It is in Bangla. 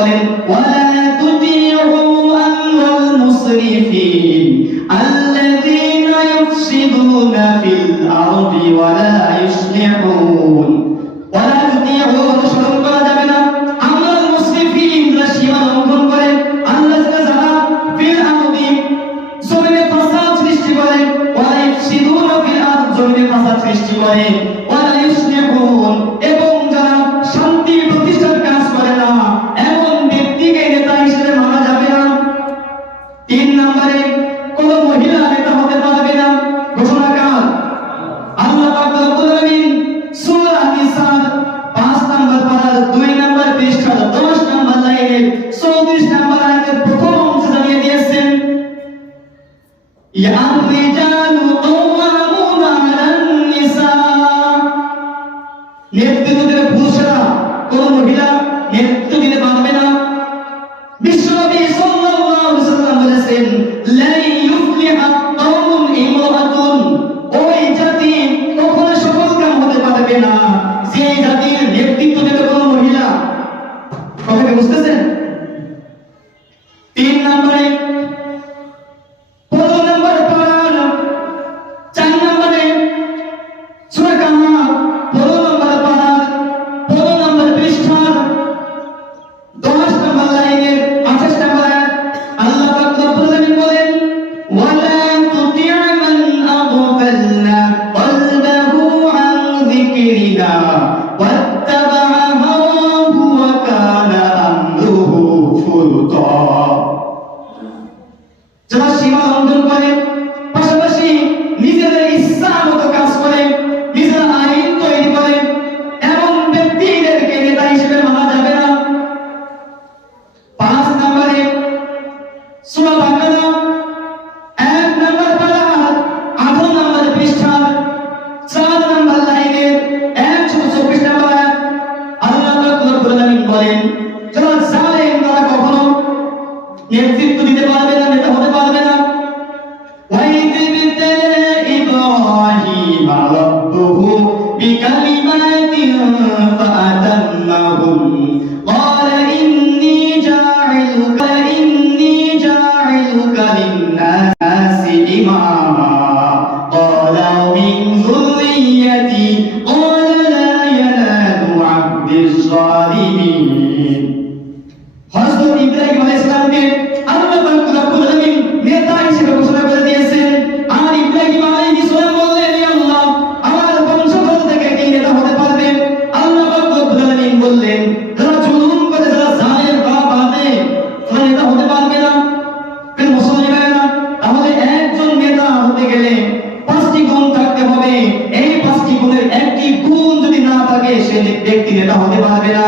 বলেন ওয়ালা তুতিউ আমরাল মুসরিফিন আল্লাযীনা ইউফসিদুনা ফিল আরদি ওয়ালা ইসলিহুন। ওয়ালা তুতিউ অনুসরণ করা যাবে না আমরাল মুসরিফিন, যারা সীমা লঙ্ঘন করে, আল্লাযীনা যারা ফিল আরদি জমিনে ফাসাদ সৃষ্টি করে, ওয়ালা ইফসিদুনা ফিল আরদি জমিনে ফাসাদ সৃষ্টি করে, ওয়ালা ইসলিহুন এবং যারা শান্তি প্রতিষ্ঠার কাজ করে না, এমন ব্যক্তিকে নেতা হিসেবে মানা যাবে না। 3 নম্বরে কোন মহিলা নেতা হতে পারবে না। ঘোষণাকার আল্লাহ পাক রব্বুল আলামিন সূরা নিসার 5 নম্বর পারার 2 নম্বর পৃষ্ঠার 10 নম্বর লাইনের 34 নম্বর আয়াতের প্রথম অংশে জানিয়ে দিয়েছেন ইয়া রিজালু কাওয়ামুনা আলান নিসা। নেতৃত্ব দিতে পুরুষরা, কোন মহিলা নেতৃত্ব দিতে পারবে না। বিশ্বনবী সাল্লাল্লাহু আলাইহি ওয়াসাল্লাম বলেছেন লা ইউফলিহু কওমুন ইমরাতুন, ওই জাতি কখনো সফলকাম হতে পারবে না যে জাতির নেতৃত্ব দিতে কোনো মহিলা। কথাটা বুঝতেছেন? 3 নম্বরে 15 নম্বর পারার 4 নম্বরে সূরা কাহাফ 15 নম্বর পারার 15 নম্বর পৃষ্ঠার 10 নম্বর লাইনের 28 নম্বর আয়াত আল্লাহ পাক রব্বুল আলামিন বলেন ওয়ালা তুতি'u মান আগফালনা কলবাহু আন যিকরিনা ওয়াত্তাবা'a হাওয়াহু ওয়া কানা আমরুহু ফুরতা। যারা সীমা লঙ্ঘন করে, পাশাপাশি নিজেদের ইচ্ছা মতো কাজ করে, নিজের আইন তৈরি করে, এমন ব্যক্তিদেরকে নেতা হিসেবে মানা যাবে না। 5 নম্বরে সূরা বাকারা 1 নম্বর পারা 18 নম্বর পৃষ্ঠার 4 নম্বর লাইনের 124 নম্বর আয়াত আল্লাহ পাক রব্বুল আলামিন বলেন যারা জালেম তারা কখনো নেতৃত্ব দিতে পারবে না, নেতা হতে পারবে না। وَإِذِ ابْتَلَى إِبْرَاهِيمَ رَبُّهُ بِكَلِمَاتٍ فَأَتَمَّهُنَّ قَالَ إِنِّي جَاعِلُكَ لِلنَّاسِ إِمَامًا قَالَ وَمِنْ ذُرِّيَّتِي قَالَ لَا يَنَالُ عَهْدِي الظَّالِمِينَ। হযরত ইব্রাহিম আলাইহিস সালামকে আল্লাহ পাক রব্বুল আলামিন নেতা হিসেবে ঘোষণা করে দিয়েছেন। আর ইব্রাহিম আলাইহিস সালাম বললেন ইয়া আল্লাহ, আমার বংশধর থেকে কে নেতা হতে পারবে? আল্লাহ পাক রব্বুল আলামিন বললেন যারা জুলুম করে, যারা জালেম বাপ আছে, তারা নেতা হতে পারবে না। কেন মুসলমানেরা? তাহলে একজন নেতা হতে গেলে 5টি গুণ থাকতে হবে। এই 5টি গুণের একটি গুণ যদি না থাকে সে ব্যক্তি নেতা হতে পারবে না।